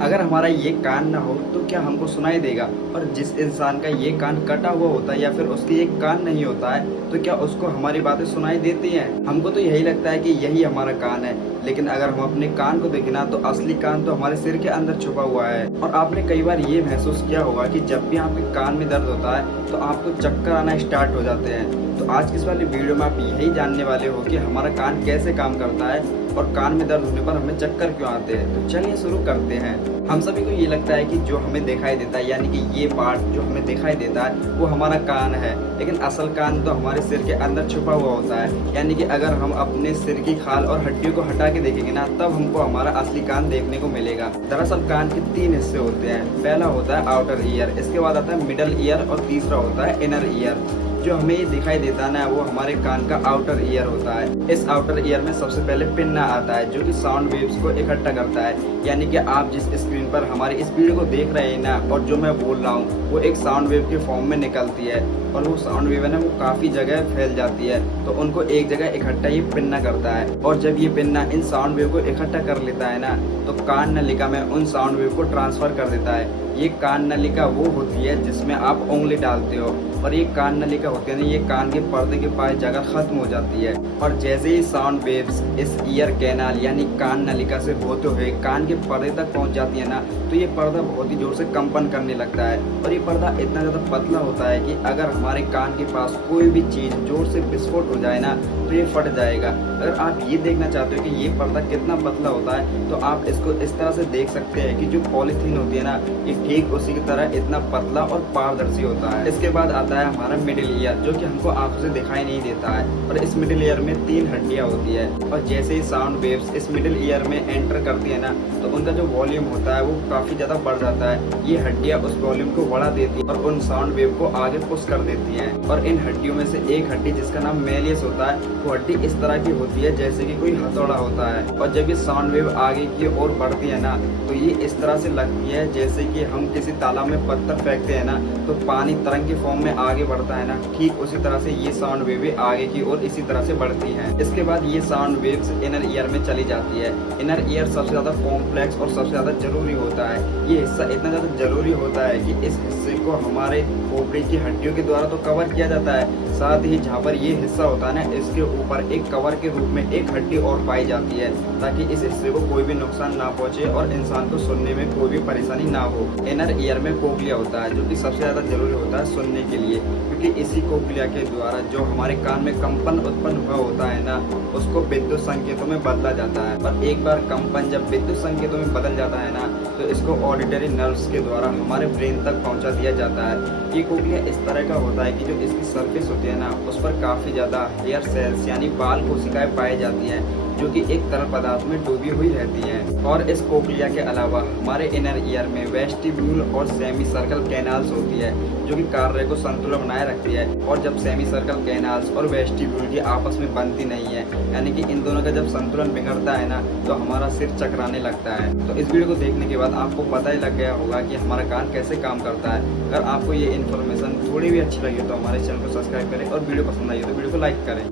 अगर हमारा ये कान ना हो तो क्या हमको सुनाई देगा? और जिस इंसान का ये कान कटा हुआ होता है या फिर उसके ये कान नहीं होता है तो क्या उसको हमारी बातें सुनाई देती हैं? हमको तो यही लगता है कि यही हमारा कान है, लेकिन अगर हम अपने कान को देखें ना तो असली कान तो हमारे सिर के अंदर छुपा हुआ है। और आपने कई बार ये महसूस किया होगा कि जब भी आपके कान में दर्द होता है तो आपको चक्कर आना स्टार्ट हो जाते हैं। तो आज की इस वाली वीडियो में आप यही जानने वाले हो कि हमारा कान कैसे काम करता है और कान में दर्द होने पर हमें चक्कर क्यों आते हैं। तो चलिए शुरू करते हैं। हम सभी को ये लगता है कि जो हमें दिखाई देता है, यानी कि ये पार्ट जो हमें दिखाई देता है वो हमारा कान है, लेकिन असल कान तो हमारे सिर के अंदर छुपा हुआ होता है। यानी कि अगर हम अपने सिर की खाल और हड्डियों को हटा के देखेंगे ना तब हमको हमारा असली कान देखने को मिलेगा। दरअसल कान के 3 हिस्से होते हैं। पहला होता है आउटर ईयर, इसके बाद आता है मिडल ईयर और तीसरा होता है इनर ईयर। जो हमें ये दिखाई देता है ना वो हमारे कान का आउटर ईयर होता है। इस आउटर ईयर में सबसे पहले पिन्ना आता है जो कि साउंड वेव्स को इकट्ठा करता है। यानी कि आप जिस स्क्रीन पर हमारे इस वीडियो को देख रहे हैं ना और जो मैं बोल रहा हूँ वो एक साउंड वेव के फॉर्म में निकलती है और वो साउंड वेव है ना वो काफी जगह फैल जाती है, तो उनको एक जगह इकट्ठा ये पिन्ना करता है। और जब ये पिन्ना इन साउंड वेव को इकट्ठा कर लेता है ना तो कान नलिका में उन साउंड वेव को ट्रांसफर कर देता है। ये कान नलिका वो होती है जिसमें आप उंगली डालते हो और ये कान नलिका होती है ना ये कान के पर्दे के पास जगह खत्म हो जाती है। और जैसे ही साउंड वेव्स इस ईयर कैनाल यानी कान नलिका से होते हुए कान के पर्दे तक पहुंच जाती है ना तो ये पर्दा बहुत ही जोर से कंपन करने लगता है। और ये पर्दा इतना ज़्यादा पतला होता है कि अगर हमारे कान के पास कोई भी चीज़ जोर से विस्फोट हो जाए ना तो ये फट जाएगा। अगर आप ये देखना चाहते हो कि ये पर्दा कितना पतला होता है तो आप इसको इस तरह से देख सकते हैं कि जो पॉलीथीन होती है ना ये ठीक उसी की तरह इतना पतला और पारदर्शी होता है। इसके बाद आता है हमारा मिडिल ईयर जो कि हमको आंखों से दिखाई नहीं देता है। और इस मिडिल ईयर में 3 हड्डियां होती है और जैसे ही साउंड वेव्स इस मिडिल ईयर में एंटर करती है ना तो उनका जो वॉल्यूम होता है वो काफी ज्यादा बढ़ जाता है। ये हड्डियां उस वॉल्यूम को बढ़ा देती है और उन साउंड वेव को आगे पुश कर देती है। और इन हड्डियों में से एक हड्डी जिसका नाम मेलियस होता है वो हड्डी इस तरह की होती है जैसे कि कोई हथौड़ा होता है। और जब ये साउंड वेव आगे की ओर बढ़ती है ना तो ये इस तरह से लगती है जैसे कि हम किसी तालाब में पत्थर फेंकते हैं ना तो पानी तरंग के फॉर्म में आगे बढ़ता है ना, ठीक उसी तरह से ये साउंड वेव आगे की ओर इसी तरह से बढ़ती है। इसके बाद ये साउंड वेव्स इनर ईयर में चली जाती है। इनर ईयर सबसे ज्यादा कॉम्प्लेक्स और सबसे ज्यादा जरूरी होता है। ये हिस्सा इतना ज्यादा जरूरी होता है कि इस हिस्से को हमारे खोपड़ी की हड्डियों के द्वारा तो कवर किया जाता है, साथ ही जहाँ पर ये हिस्सा होता है ना इसके ऊपर एक कवर के रूप में एक हड्डी और पाई जाती है ताकि इस हिस्से को कोई भी नुकसान ना पहुंचे और इंसान को सुनने में कोई भी परेशानी ना हो। इनर ईयर में कोक्लिया होता है जो कि सबसे ज्यादा जरूरी होता है सुनने के लिए, क्योंकि इसी कोक्लिया के द्वारा जो हमारे कान में कंपन उत्पन्न हुआ होता है ना उसको विद्युत संकेतों में बदला जाता है। और एक बार कंपन जब विद्युत संकेतों में बदल जाता है ना तो इसको ऑडिटरी नर्व्स के द्वारा हमारे ब्रेन तक पहुंचा दिया जाता है। ये कोक्लिया इस तरह का होता है कि जो इसकी सरफेस होती है ना उस पर काफी ज्यादा हेयर सेल्स यानी बाल कोशिकाएं पाई जाती हैं जो कि एक तरल पदार्थ में डूबी हुई रहती हैं। और इस कोक्लिया के अलावा हमारे इनर ईयर में वेस्टिब्यूल और सेमी सर्कल कैनाल्स होती है जो कि कार्य को संतुलन बनाए रखती है। और जब सेमी सर्कल कैनाल्स और वेस्टिब्यूल की आपस में बनती नहीं है यानी कि इन दोनों का जब संतुलन बिगड़ता है ना तो हमारा सिर चकराने लगता है। तो इस वीडियो को देखने के बाद आपको पता ही लग गया होगा कि हमारा कान कैसे काम करता है। अगर आपको ये इन्फॉर्मेशन थोड़ी भी अच्छी लगी तो हमारे चैनल को सब्सक्राइब करें और वीडियो पसंद आई तो वीडियो को लाइक करें।